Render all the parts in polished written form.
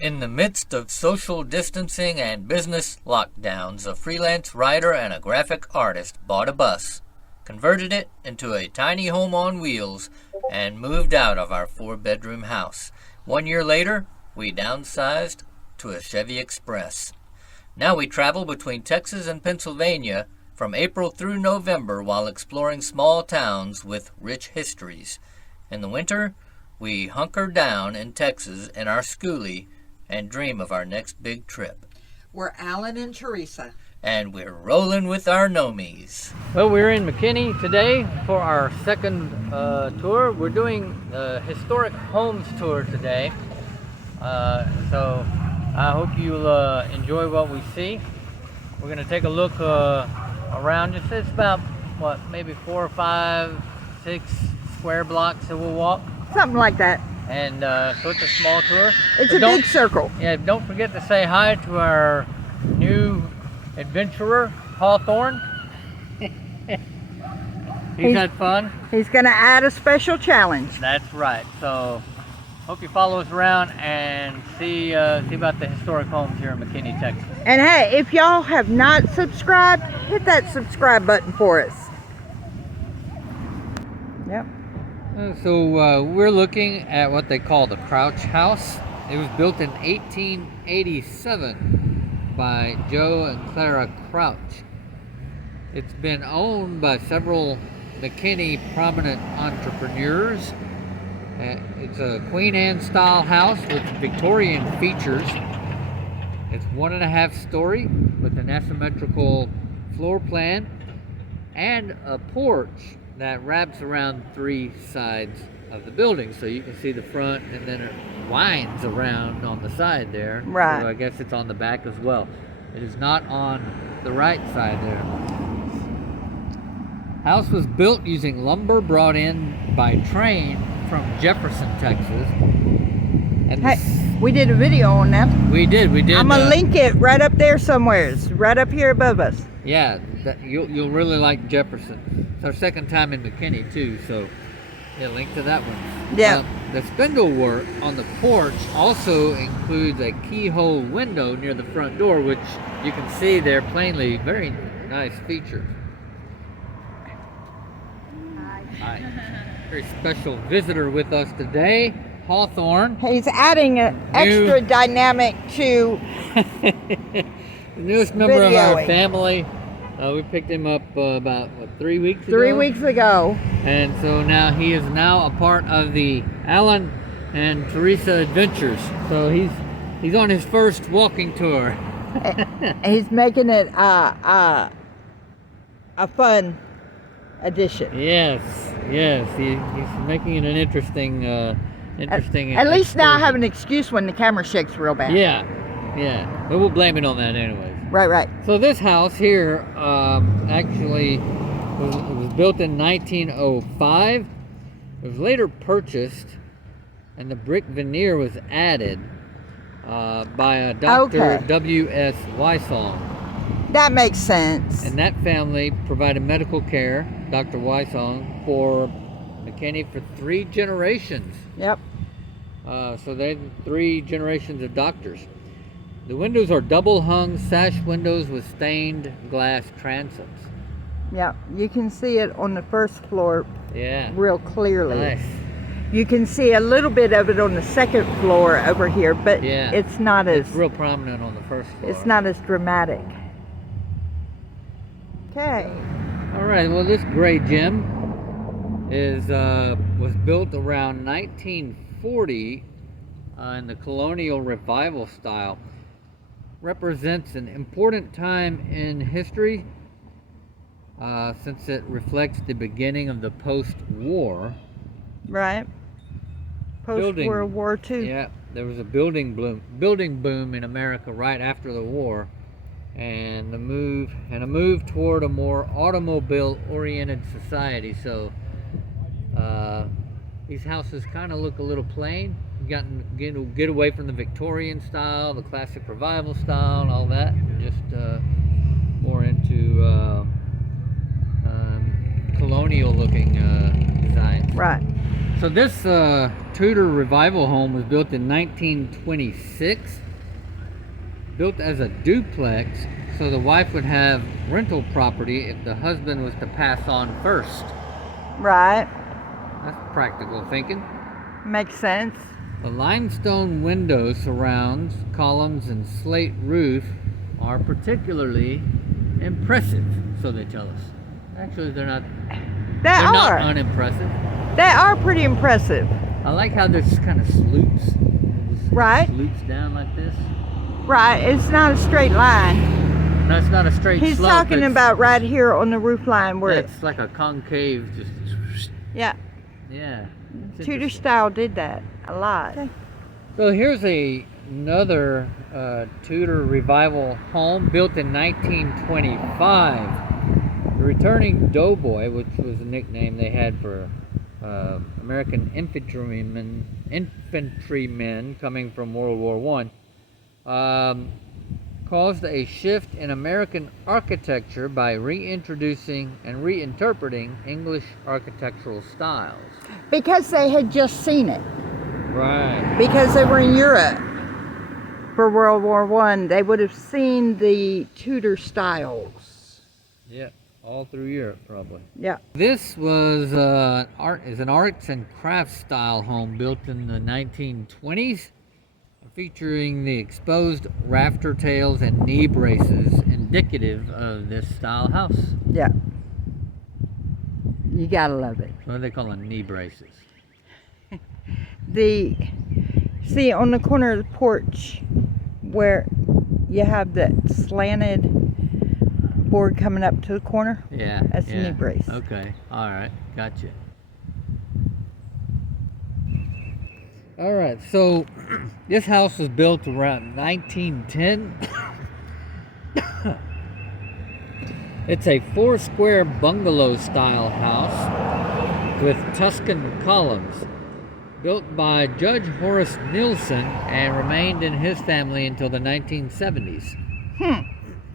In the midst of social distancing and business lockdowns, a freelance writer and a graphic artist bought a bus, converted it into a tiny home on wheels, and moved out of our 4-bedroom house. 1 year later, we downsized to a Chevy Express. Now we travel between Texas and Pennsylvania from April through November while exploring small towns with rich histories. In the winter, we hunker down in Texas in our schoolie and dream of our next big trip. We're Alan and Teresa. And we're rolling with our gnomies. Well, we're in Mckinney today for our second tour. We're doing the historic homes tour today. So I hope you'll enjoy what we see. We're going to take a look around. It's about, maybe 4 or 5, 6 square blocks that we'll walk. Something like that. And so it's a small tour. It's a big circle. Yeah, don't forget to say hi to our new adventurer, Hawthorne. He's had fun. He's going to add a special challenge. That's right. So hope you follow us around and see about the historic homes here in McKinney, Texas. And hey, if y'all have not subscribed, hit that subscribe button for us. Yep. So we're looking at what they call the Crouch House. It was built in 1887 by Joe and Clara Crouch. It's been owned by several McKinney prominent entrepreneurs. It's a Queen Anne style house with Victorian features. It's 1.5 story with an asymmetrical floor plan and a porch that wraps around 3 sides of the building, so you can see the front, and then it winds around on the side there. Right. So I guess it's on the back as well. It is not on the right side there. House was built using lumber brought in by train from Jefferson, Texas. And hey, we did a video on that. We did. I'm gonna link it right up there somewhere. It's right up here above us. Yeah, you'll really like Jefferson. It's our second time in McKinney too, so yeah, link to that one. Yeah. The spindle work on the porch also includes a keyhole window near the front door, which you can see there plainly. Very nice feature. Hi. Very special visitor with us today, Hawthorne. He's adding an extra dynamic to the newest member of our family. We picked him up about 3 weeks ago. 3 weeks ago. And so now he is now a part of the Alan and Teresa Adventures. So he's on his first walking tour. He's making it a fun addition. Yes. He's making it an interesting. At least now I have an excuse when the camera shakes real bad. Yeah. But we'll blame it on that anyways. Right. So this house here actually was built in 1905. It was later purchased, and the brick veneer was added by a Dr. W.S. Wysong. That makes sense. And that family provided medical care, Dr. Wysong, for McKinney for 3 generations. Yep. So they had 3 generations of doctors. The windows are double-hung sash windows with stained glass transoms. Yeah, you can see it on the first floor real clearly. Nice. You can see a little bit of it on the second floor over here, but it's not as... It's real prominent on the first floor. It's not as dramatic. Okay. All right, well, this gray gem was built around 1940 in the colonial revival style. Represents an important time in history since it reflects the beginning of the post-war. Right. Post-World War II. Yeah, there was a building boom in America right after the war, and a move toward a more automobile-oriented society. So these houses kind of look a little plain. Get away from the Victorian style, the classic revival style, and all that. Just more into colonial-looking designs. Right. So this Tudor revival home was built in 1926. Built as a duplex, so the wife would have rental property if the husband was to pass on first. Right. That's practical thinking. Makes sense. The limestone window surrounds, columns, and slate roof are particularly impressive, so they tell us. Actually, they're not unimpressive. They are pretty impressive. I like how this kind of sloops. Right. Sloops down like this. Right, it's not a straight line. No, it's not a straight slope. He's talking about right here on the roof line where it's like a concave, just. Yeah. Yeah. Tudor style did that a lot. Okay. So here's another Tudor revival home built in 1925. The returning doughboy, which was a nickname they had for American infantrymen coming from World War I, caused a shift in American architecture by reintroducing and reinterpreting English architectural styles. Because they had just seen it. Right. Because they were in Europe for World War I, they would have seen the Tudor styles. Yeah, all through Europe probably. Yeah. This was an arts and crafts style home built in the 1920s, featuring the exposed rafter tails and knee braces indicative of this style house. Yeah. You gotta love it. What do they call them? Knee braces. See on the corner of the porch where you have that slanted board coming up to the corner? Yeah. That's the knee brace. Okay. All right. Gotcha. All right. So this house was built around 1910. It's a 4-square bungalow style house with Tuscan columns, built by Judge Horace Nielsen and remained in his family until the 1970s.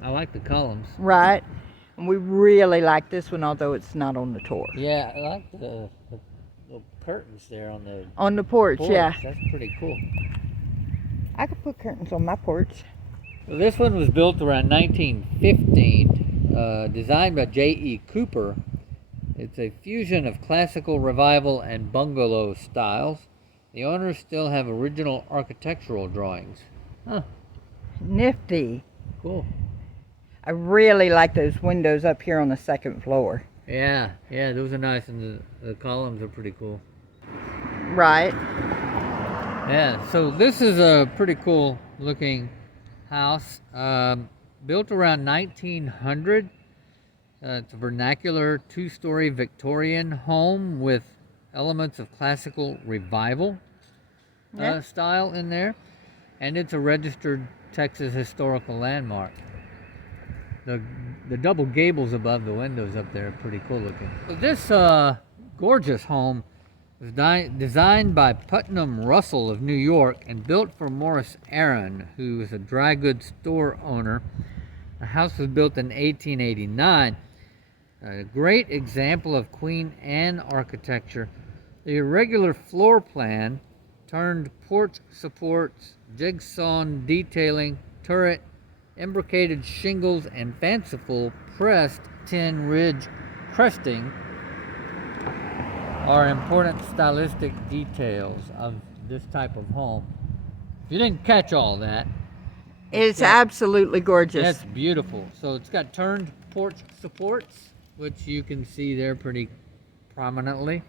I like the columns. Right. And we really like this one, although it's not on the tour. Yeah, I like the curtains there on the porch, yeah. That's pretty cool. I could put curtains on my porch. Well, this one was built around 1915, designed by J.E. Cooper. It's a fusion of classical revival and bungalow styles. The owners still have original architectural drawings. Huh. Nifty. Cool. I really like those windows up here on the second floor. Yeah, those are nice, and the columns are pretty cool. Right. Yeah, so this is a pretty cool looking house, built around 1900. It's a vernacular 2-story Victorian home with elements of classical revival style in there, and it's a registered Texas historical landmark. The double gables above the windows up there are pretty cool looking. This gorgeous home was designed by Putnam Russell of New York and built for Morris Aaron, who was a dry goods store owner. The house was built in 1889. A great example of Queen Anne architecture. The irregular floor plan turned porch supports, jigsaw detailing, turret, imbricated shingles, and fanciful pressed tin ridge cresting are important stylistic details of this type of home. If you didn't catch all that, it's absolutely gorgeous. That's beautiful. So it's got turned porch supports, which you can see there pretty prominently.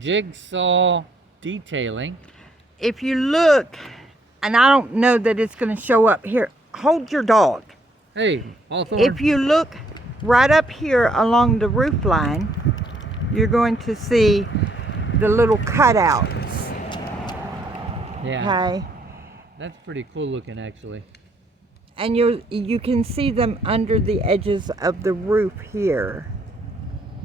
Jigsaw detailing. If you look, and I don't know that it's going to show up here, hold your dog. Hey, Hawthorne. If you look right up here along the roof line, you're going to see the little cutouts. Yeah. Okay. That's pretty cool looking, actually. And you can see them under the edges of the roof here.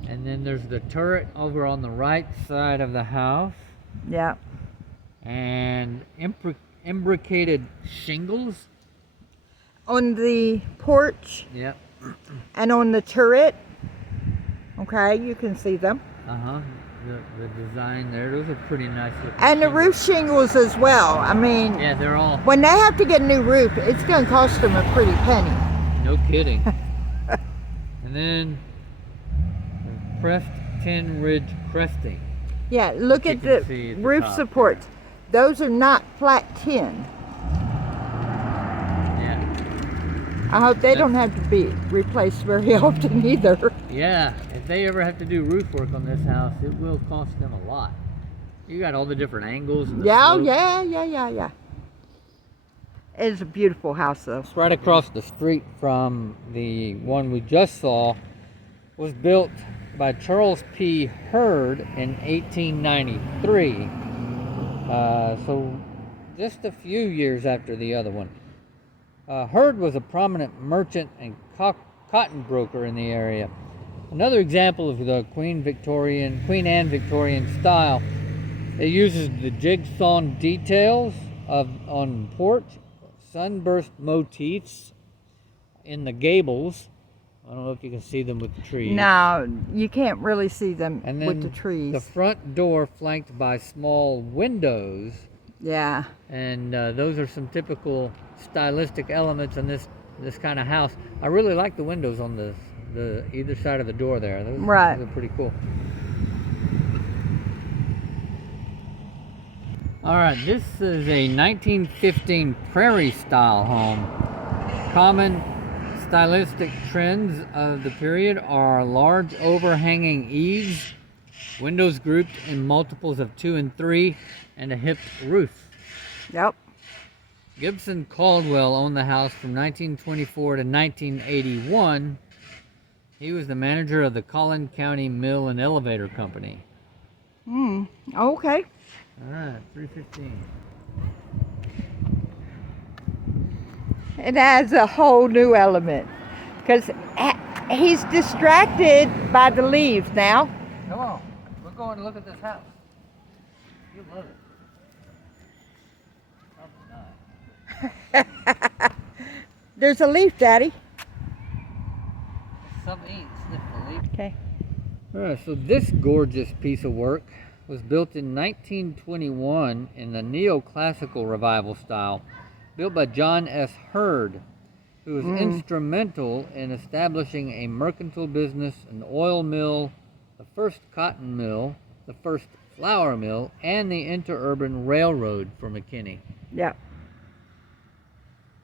And then there's the turret over on the right side of the house. Yeah. And imbricated shingles on the porch. Yep. And on the turret. Okay, you can see them. the design there. Those are pretty nice looking. And the shingles. roof shingles as well. I mean, Yeah, they're all. when they have to get a new roof, it's going to cost them a pretty penny. No kidding. And then the pressed tin ridge cresting. Yeah, look You at can the see at the roof top supports. Those are not flat tin. Yeah. I hope they don't have to be replaced very often either. Yeah. If they ever have to do roof work on this house, it will cost them a lot. You got all the different angles. And the Yeah, slopes. yeah. It's a beautiful house though. It's right across the street from the one we just saw. Was built by Charles P. Hurd in 1893. So just a few years after the other one. Hurd was a prominent merchant and cotton broker in the area. Another example of the Queen Anne Victorian style. It uses the jigsaw details on porch, sunburst motifs in the gables. I don't know if you can see them with the trees. No, you can't really see them And then with the trees. the front door flanked by small windows. Yeah. And those are some typical stylistic elements in this kind of house. I really like the windows on the either side of the door there. Those are pretty cool. All right, this is a 1915 prairie style home. Common stylistic trends of the period are large overhanging eaves, windows grouped in multiples of 2 and 3, and a hipped roof. Yep. Gibson Caldwell owned the house from 1924 to 1981. He was the manager of the Collin County Mill and Elevator Company. Okay. All right, 315. It adds a whole new element because he's distracted by the leaves now. Come on, we're going to look at this house. You love it. Something nice. There's a leaf, Daddy. Something eat, sniff the leaf. Okay. All right, so this gorgeous piece of work was built in 1921 in the neoclassical revival style, built by John S. Hurd, who was instrumental in establishing a mercantile business, an oil mill, the first cotton mill, the first flour mill, and the interurban railroad for Mckinney. Yeah.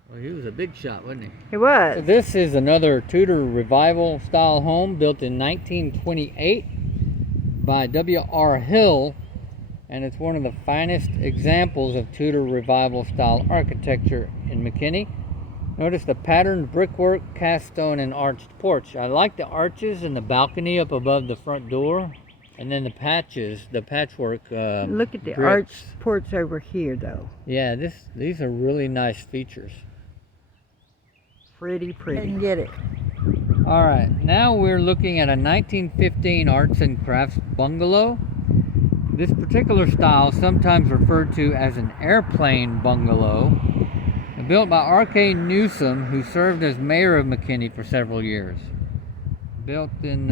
Well, he was a big shot, wasn't he? It was. So this is another Tudor revival style home built in 1928 by W.R. Hill, and it's one of the finest examples of Tudor revival style architecture in Mckinney. Notice the patterned brickwork, cast stone, and arched porch. I like the arches and the balcony up above the front door, and then the patchwork. Look at the bricks. arched porch over here, though. Yeah, these are really nice features. Pretty. And get it. All right, now we're looking at a 1915 arts and crafts bungalow. This particular style, sometimes referred to as an airplane bungalow, built by R.K. Newsom, who served as mayor of Mckinney for several years. Built in,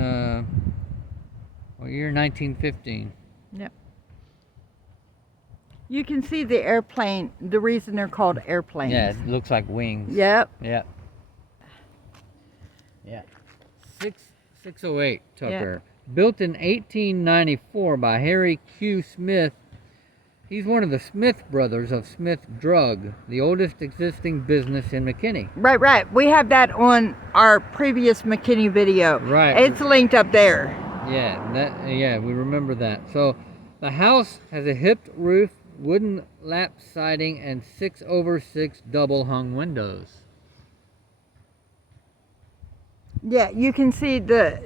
what year? 1915. Yep. You can see the airplane, the reason they're called airplanes. Yeah, it looks like wings. Yep. Yep. Yeah. 608 Tucker. Yeah. Built in 1894 by Harry Q. Smith. He's one of the Smith brothers of Smith Drug, the oldest existing business in Mckinney. Right. We have that on our previous McKinney video. Right. It's linked up there. Yeah, we remember that. So the house has a hipped roof, wooden lap siding, and 6/6 double hung windows. Yeah, you can see the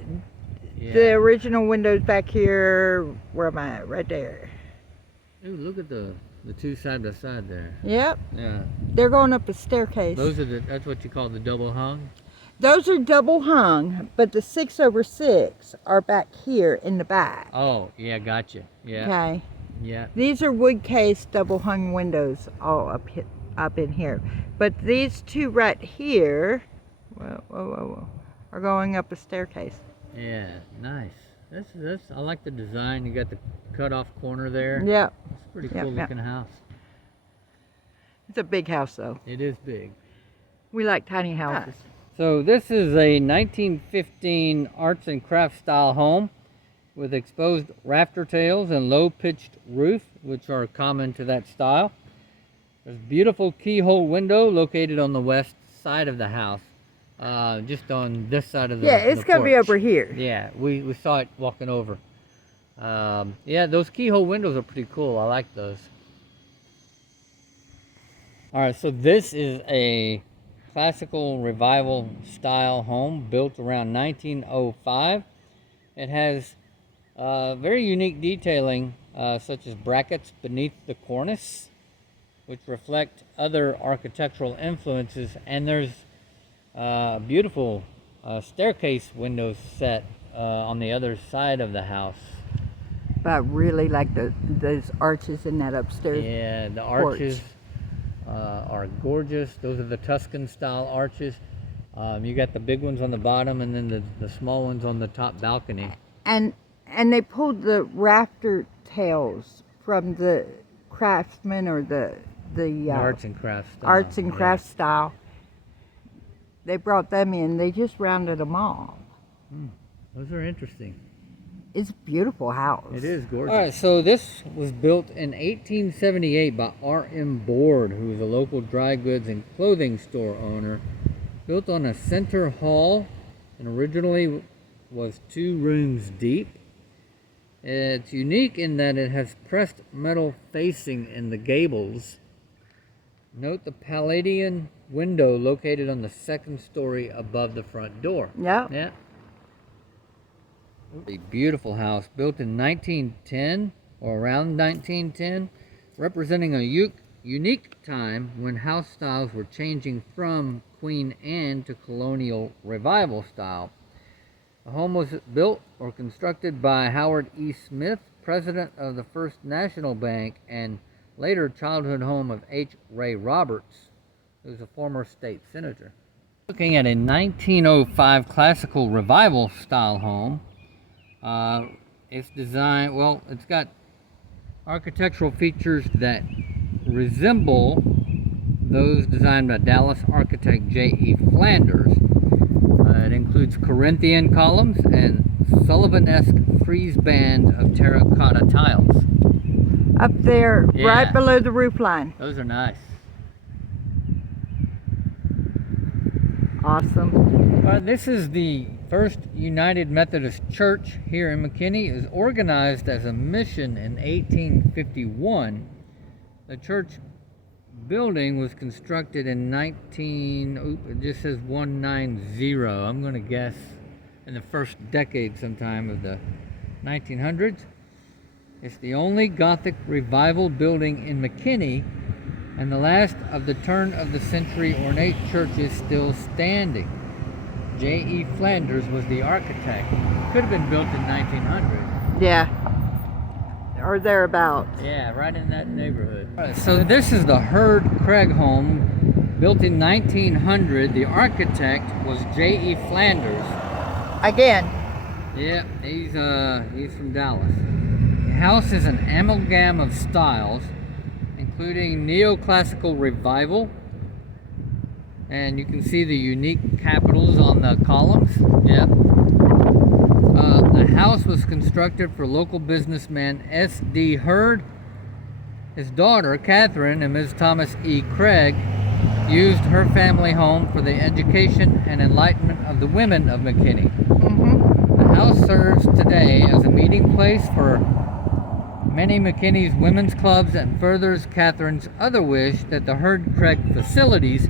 original windows back here. Where am I at? Right there. Ooh, look at the two side by side there. Yep. Yeah. They're going up a staircase. That's what you call the double hung? Those are double hung, but the 6/6 are back here in the back. Oh, yeah, gotcha. Yeah. Okay. Yeah. These are wood case double hung windows all up in here. But these two right here, whoa, are going up a staircase. Yeah, nice. I like the design. You got the cut off corner there. Yep. It's a pretty Yep, cool yep. looking house. It's a big house, though. It is big. We like tiny houses. So this is a 1915 arts and crafts style home with exposed rafter tails and low pitched roof, which are common to that style. There's a beautiful keyhole window located on the west side of the house, just on this side of the Yeah, it's going to be porch. over here. Yeah, we saw it walking over. Yeah, those keyhole windows are pretty cool. I like those. All right, so this is a classical revival style home built around 1905. It has very unique detailing, such as brackets beneath the cornice, which reflect other architectural influences, and there's a beautiful staircase window set on the other side of the house. But I really like those arches in that upstairs. Yeah, the porch. arches are gorgeous. Those are the Tuscan style arches. You got the big ones on the bottom, and then the small ones on the top balcony. And they pulled the rafter tails from the craftsman or the Arts and crafts style. arts and crafts style. They brought them in. They just rounded them off. Those are interesting. It's a beautiful house. It is gorgeous. All right, so this was built in 1878 by R.M. Board, who was a local dry goods and clothing store owner. Built on a center hall and originally was 2 rooms deep. It's unique in that it has pressed metal facing in the gables. Note the Palladian window located on the 2nd story above the front door. Yep. Yeah. A beautiful house built in 1910 or around 1910, representing a unique time when house styles were changing from Queen Anne to colonial revival style. The home was built or constructed by Howard E. Smith, president of the First National Bank and later childhood home of H. Ray Roberts, who was a former state senator. Looking at a 1905 classical revival style home. It's designed, well, it's got architectural features that resemble those designed by Dallas architect J.E. Flanders. It includes Corinthian columns and Sullivan-esque frieze band of terracotta tiles. Up there, Yeah. right below the roof line. Those are nice. Awesome. This is the First United Methodist Church here in McKinney. It was organized as a mission in 1851. The church building was constructed in it just says 190. I'm going to guess in the first decade sometime of the 1900s. It's the only Gothic revival building in McKinney and the last of the turn of the century ornate churches still standing. J.E. Flanders was the architect. Could have been built in 1900. Yeah. Or thereabouts. Yeah, right in that neighborhood. All right, so this is the Hurd Craig home, built in 1900. The architect was J.E. Flanders. Again. Yeah, he's from Dallas. The house is an amalgam of styles, including neoclassical revival, and you can see the unique capitals on the columns. Yep. The house was constructed for local businessman S.D. Hurd. His daughter, Catherine, and Ms. Thomas E. Craig, used her family home for the education and enlightenment of the women of McKinney. The house serves today as a meeting place for many McKinney's women's clubs and furthers Catherine's other wish that the Hurd Craig facilities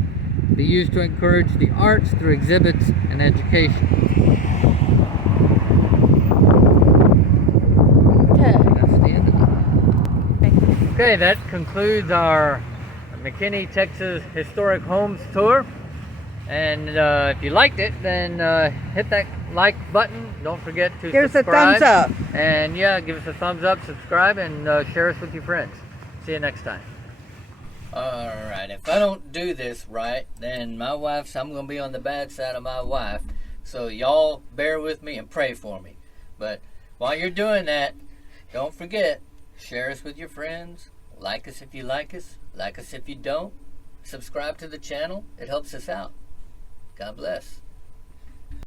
be used to encourage the arts through exhibits and education. That's the end of it. Okay, that concludes our McKinney, Texas Historic Homes tour. And if you liked it, then hit that like button. Don't forget to Give us a subscribe. thumbs up. And yeah, give us a thumbs up, subscribe, and share us with your friends. See you next time. Alright, if I don't do this right, then I'm going to be on the bad side of my wife. So y'all bear with me and pray for me. But While you're doing that, don't forget, share us with your friends, like us if you like us if you don't, subscribe to the channel. It helps us out. God bless.